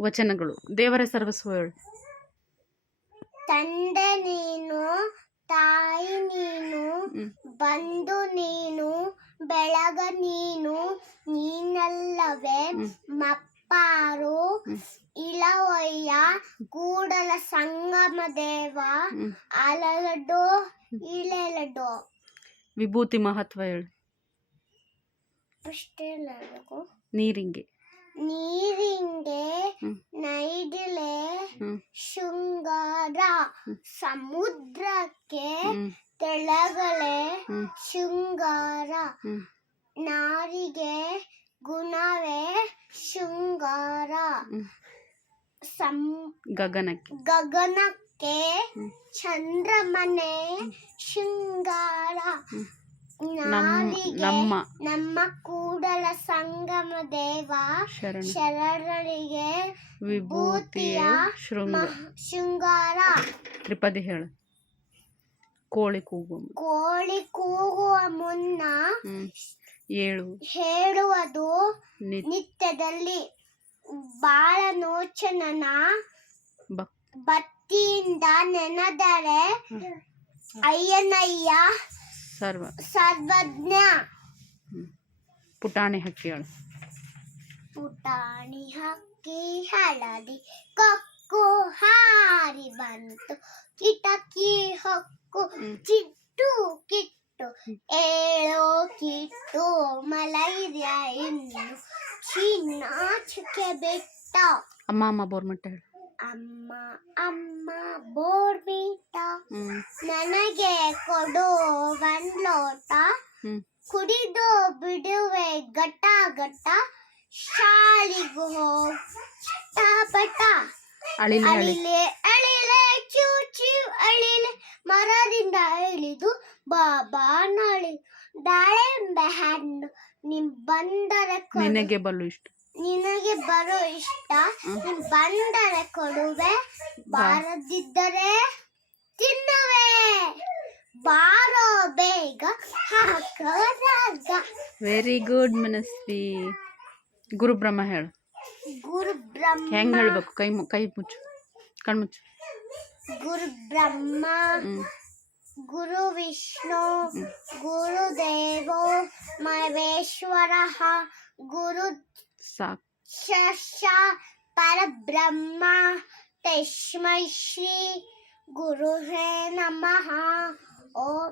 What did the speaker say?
ವಚನಗಳು. ದೇವರ ಸರ್ವಸ್ವ ತಂದೆ ನೀನು ತಾಯಿ ನೀನು ಬಂದು ನೀನು ಬೆಳಗ ನೀನು ನೀನಲ್ಲವೇ. ಮಪ್ಪಾರು. ಇಳವಯ್ಯ ಕೂಡಲ ಸಂಗಮ ದೇವ ಅಲಡು ಇಳೆಲಡು. ವಿಭೂತಿ ಮಹತ್ವ ಹೇಳು. ಅಷ್ಟೇ ನೀರಿಂಗೆ. ನೀರಿಂಗೆ ಶೃಂಗಾರ ಸಮುದ್ರಕ್ಕೆ ತೆಳಗಳೇ. ಶೃಂಗಾರ. ನಾರಿಗೆ ಗುಣವೇ ಶೃಂಗಾರ. ಸಂ ಗಗನಕ್ಕೆ. ಗಗನಕ್ಕೆ. ಚಂದ್ರಮನೆ ಶೃಂಗಾರ. ನಮ್ಮ ನಮ್ಮ ಕೂಡಲ ಸಂಗಮ ದೇವ ಶರಣ. ಶರಣರಿಗೆ ವಿಭೂತಿಯ ಶೃಂಗ ಶೃಂಗಾರ. ತ್ರಿಪದಿ ಹೇಳು. ಕೋಳಿ ಕೂಗು. ಕೋಳಿ ಕೂಗುವ ಮುನ್ನ ಏಳು ಹೇಳುವುದು ನಿತ್ಯದಲ್ಲಿ ಬಾಳ ನೋಚನನ ಬತ್ತಿಯಿಂದ ನೆನೆದರೆ ಅಯ್ಯನಯ್ಯ ಸರ್ವ. ಸರ್ವಜ್ಞ. ಪುಟಾಣಿ ಹಕ್ಕಿ ಹೇಳು. ಪುಟಾಣಿ ಹಕ್ಕಿ ಹಳದಿ ಕೊಕ್ಕು ಹಾರಿ ಬಂತು. ಕಿಟಕಿ ಹೊಕ್ಕು ಚಿಟ್ಟು ಕಿಟ್ಟು ಏಳೋ ಕಿಟ್ಟು ಮಲೈರ್ಯ ಇನ್ನು. ಚಿನ್ನಾಚಿಕೆ ಬಿಟ್ಟ. ಅಮ್ಮ ಅಮ್ಮ ಬೋರ್ಮಿಟ್ಟ ಹೇಳು ಅಮ್ಮ ಅಮ್ಮ ಬೋರ್ಬಿಟ್ಟ ನನಗೆ ಕೊಡು ಒಂದ್ ಲೋಟ ಕುಡಿದು ಬಿಡುವೆ ಗಟ ಗಟ ಶಾಲಿಗೂ ಪಟ ಅಳಿಲಿ ಅಳಿಲೆ. ಅಳಿಲೆ ಚೂ ಚೂ ಅಳಿಲೆ. ಮರದಿಂದ ಇಳಿದು ಬಾಬಾ ನಳಿ. ದಾಳಿಂಬೆ ಹಣ್ಣು ನಿಮ್ ಬಂದರ ಕೊಡು. ನಿನಗೆ ಬಲು ಇಷ್ಟ. ನಿನಗೆ ಬರೋ ಇಷ್ಟ. ನಿಮ್ ಬಂದರ ಕೊಡುವೆ. ಬಾರದಿದ್ದರೆ ತಿನ್ನುವೆ. ಬಾರೋ ಬೇಗ ಹಾಕ ವೆರಿ ಗುಡ್ ಮನಸ್ವಿ ಗುರು ಬ್ರಹ್ಮ ಹೇಳು ಗುರು ಬ್ರಹ್ಮ ಹೆಂಗ್ ಹೇಳ್ಬೇಕು ಕೈ ಮು- ಕೈ ಮುಚ್ಚು ಕಣ್ಮುಚ್ಚು ಗುರು ಬ್ರಹ್ಮ ಹ್ಮ್ ಗುರು ವಿಷ್ಣು ಗುರುದೇವೋ ಮಹೇಶ್ವರ ಗುರು ಸಾಕ್ ಶಶ ಪರಬ್ರಹ್ಮ ತಸ್ಮೈ ಶ್ರೀ ಗುರುಹೇ ನಮಃ ಓಂ